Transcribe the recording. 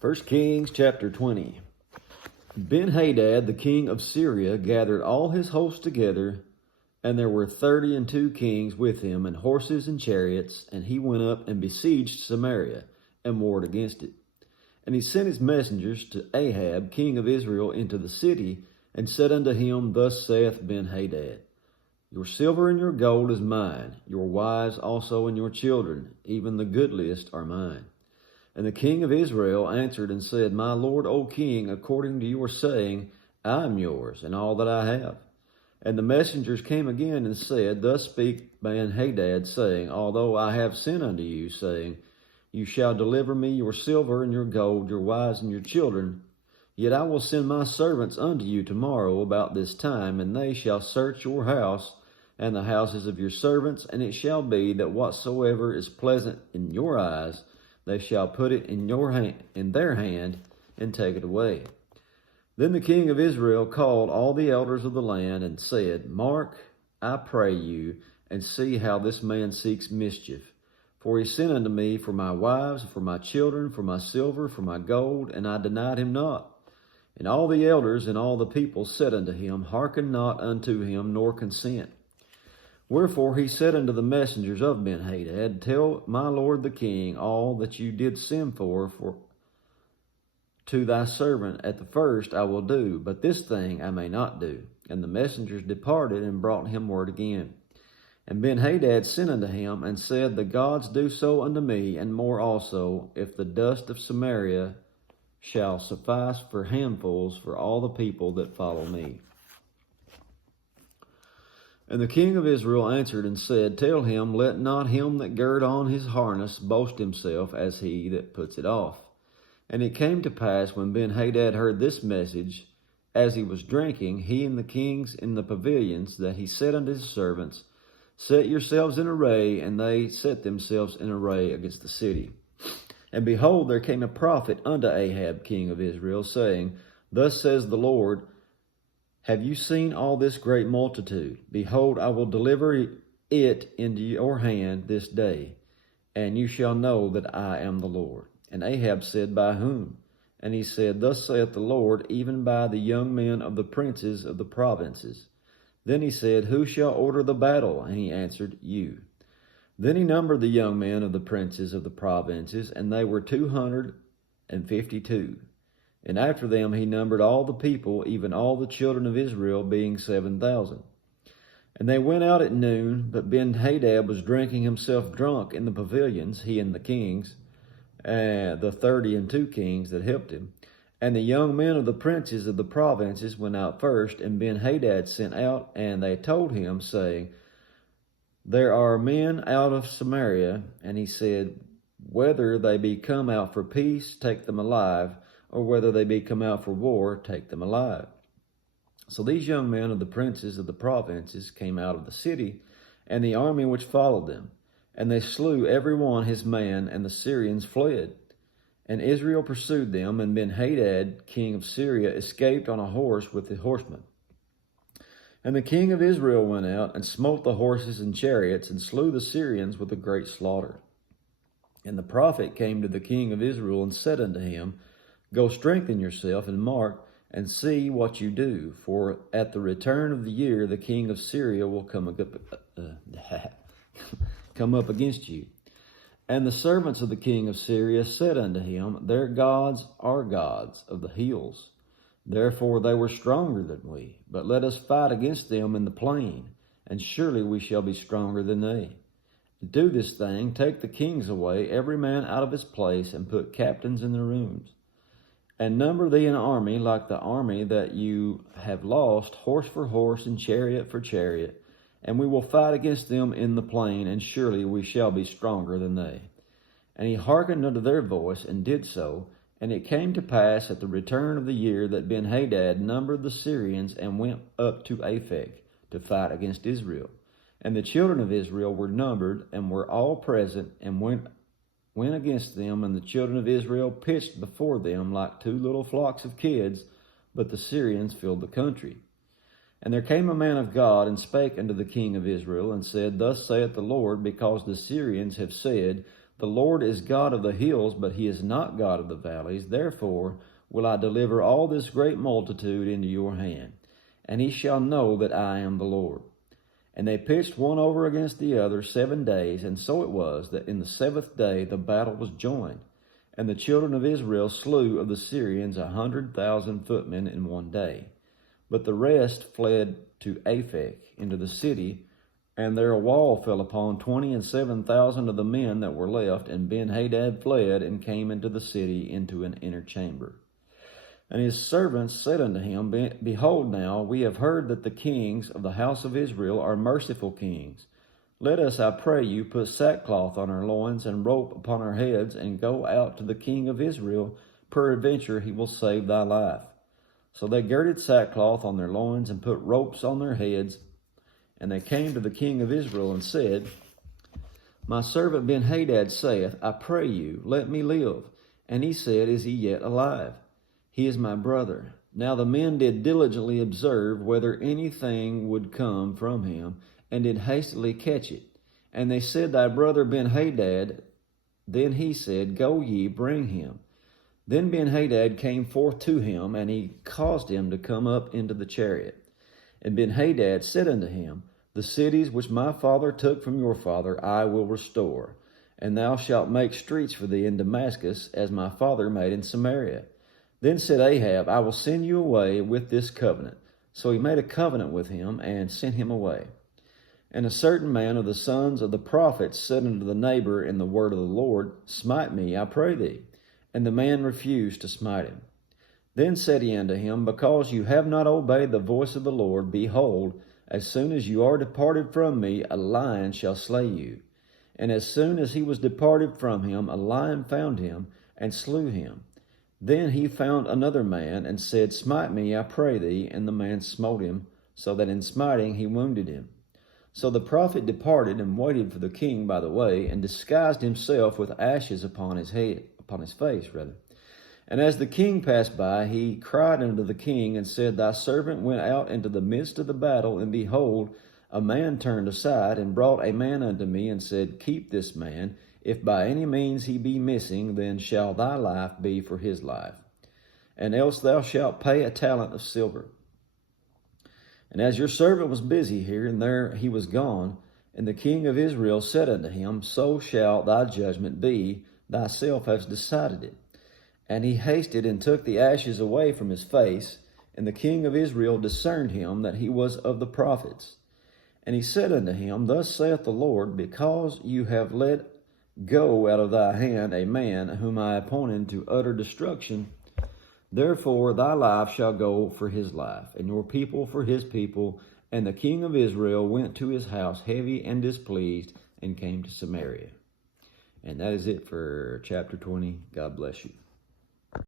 1 Kings chapter 20. Ben-Hadad, the king of Syria, gathered all his hosts together, and there were 32 kings with him, and horses and chariots, and he went up and besieged Samaria, and warred against it. And he sent his messengers to Ahab, king of Israel, into the city, and said unto him, Thus saith Ben-Hadad, Your silver and your gold is mine, your wives also and your children, even the goodliest are mine. And the king of Israel answered and said, My lord, O king, according to your saying, I am yours, and all that I have. And the messengers came again and said, Thus speak Ben-Hadad, saying, Although I have sent unto you, saying, You shall deliver me your silver and your gold, your wives and your children, yet I will send my servants unto you tomorrow about this time, and they shall search your house and the houses of your servants, and it shall be that whatsoever is pleasant in your eyes, they shall put it in their hand, and take it away. Then the king of Israel called all the elders of the land, and said, Mark, I pray you, and see how this man seeks mischief. For he sent unto me for my wives, for my children, for my silver, for my gold, and I denied him not. And all the elders and all the people said unto him, Hearken not unto him, nor consent. Wherefore he said unto the messengers of Ben-Hadad, Tell my lord the king all that you did send for to thy servant at the first I will do, but this thing I may not do. And the messengers departed and brought him word again. And Ben-Hadad sent unto him and said, The gods do so unto me, and more also, if the dust of Samaria shall suffice for handfuls for all the people that follow me. And the king of Israel answered and said, Tell him, let not him that gird on his harness boast himself as he that puts it off. And it came to pass, when Ben-Hadad heard this message, as he was drinking, he and the kings in the pavilions, that he said unto his servants, Set yourselves in array, and they set themselves in array against the city. And behold, there came a prophet unto Ahab, king of Israel, saying, Thus says the Lord, Have you seen all this great multitude? Behold, I will deliver it into your hand this day, and you shall know that I am the Lord. And Ahab said, By whom? And he said, Thus saith the Lord, even by the young men of the princes of the provinces. Then he said, Who shall order the battle? And he answered, You. Then he numbered the young men of the princes of the provinces, and they were 252. And after them he numbered all the people, even all the children of Israel, being 7,000. And they went out at noon, but Ben-Hadad was drinking himself drunk in the pavilions, he and the kings, the 32 kings that helped him. And the young men of the princes of the provinces went out first, and Ben-Hadad sent out, and they told him, saying, There are men out of Samaria. And he said, Whether they be come out for peace, take them alive, or whether they be come out for war, take them alive. So these young men of the princes of the provinces came out of the city, and the army which followed them. And they slew every one his man, and the Syrians fled. And Israel pursued them, and Ben-Hadad, king of Syria, escaped on a horse with the horsemen. And the king of Israel went out, and smote the horses and chariots, and slew the Syrians with a great slaughter. And the prophet came to the king of Israel, and said unto him, Go strengthen yourself, and mark, and see what you do, for at the return of the year the king of Syria will come up against you. And the servants of the king of Syria said unto him, Their gods are gods of the hills. Therefore they were stronger than we. But let us fight against them in the plain, and surely we shall be stronger than they. Do this thing, take the kings away, every man out of his place, and put captains in their rooms. And number thee an army like the army that you have lost, horse for horse, and chariot for chariot. And we will fight against them in the plain, and surely we shall be stronger than they. And he hearkened unto their voice, and did so. And it came to pass at the return of the year that Ben-Hadad numbered the Syrians, and went up to Aphek to fight against Israel. And the children of Israel were numbered, and were all present, and went against them. And the children of Israel pitched before them like two little flocks of kids, but the Syrians filled the country. And there came a man of God, and spake unto the king of Israel, and said, Thus saith the Lord, because the Syrians have said, The Lord is God of the hills, but he is not God of the valleys. Therefore will I deliver all this great multitude into your hand, and he shall know that I am the Lord. And they pitched one over against the other 7 days, and so it was that in the 7th day the battle was joined. And the children of Israel slew of the Syrians 100,000 footmen in 1 day. But the rest fled to Aphek into the city, and there a wall fell upon 27,000 of the men that were left, and Ben-Hadad fled and came into the city into an inner chamber. And his servants said unto him, Behold now, we have heard that the kings of the house of Israel are merciful kings. Let us, I pray you, put sackcloth on our loins and rope upon our heads, and go out to the king of Israel. Peradventure he will save thy life. So they girded sackcloth on their loins and put ropes on their heads. And they came to the king of Israel and said, My servant Ben-Hadad saith, I pray you, let me live. And he said, Is he yet alive? He is my brother. Now the men did diligently observe whether anything would come from him, and did hastily catch it. And they said, Thy brother Ben-Hadad. Then he said, Go ye, bring him. Then Ben-Hadad came forth to him, and he caused him to come up into the chariot. And Ben-Hadad said unto him, The cities which my father took from your father I will restore, and thou shalt make streets for thee in Damascus, as my father made in Samaria. Then said Ahab, I will send you away with this covenant. So he made a covenant with him, and sent him away. And a certain man of the sons of the prophets said unto the neighbor in the word of the Lord, Smite me, I pray thee. And the man refused to smite him. Then said he unto him, Because you have not obeyed the voice of the Lord, behold, as soon as you are departed from me, a lion shall slay you. And as soon as he was departed from him, a lion found him, and slew him. Then he found another man, and said, Smite me, I pray thee. And the man smote him, so that in smiting he wounded him. So the prophet departed, and waited for the king by the way, and disguised himself with ashes upon his face. And as the king passed by, he cried unto the king, and said, Thy servant went out into the midst of the battle, and behold, a man turned aside, and brought a man unto me, and said, Keep this man. If by any means he be missing, then shall thy life be for his life. And else thou shalt pay a talent of silver. And as your servant was busy here, and there he was gone, and the king of Israel said unto him, So shall thy judgment be, thyself hast decided it. And he hasted and took the ashes away from his face, and the king of Israel discerned him that he was of the prophets. And he said unto him, Thus saith the Lord, Because you have let go out of thy hand a man whom I appointed to utter destruction, therefore thy life shall go for his life, and your people for his people. And the king of Israel went to his house heavy and displeased, and came to Samaria. And that is it for chapter 20. God bless you.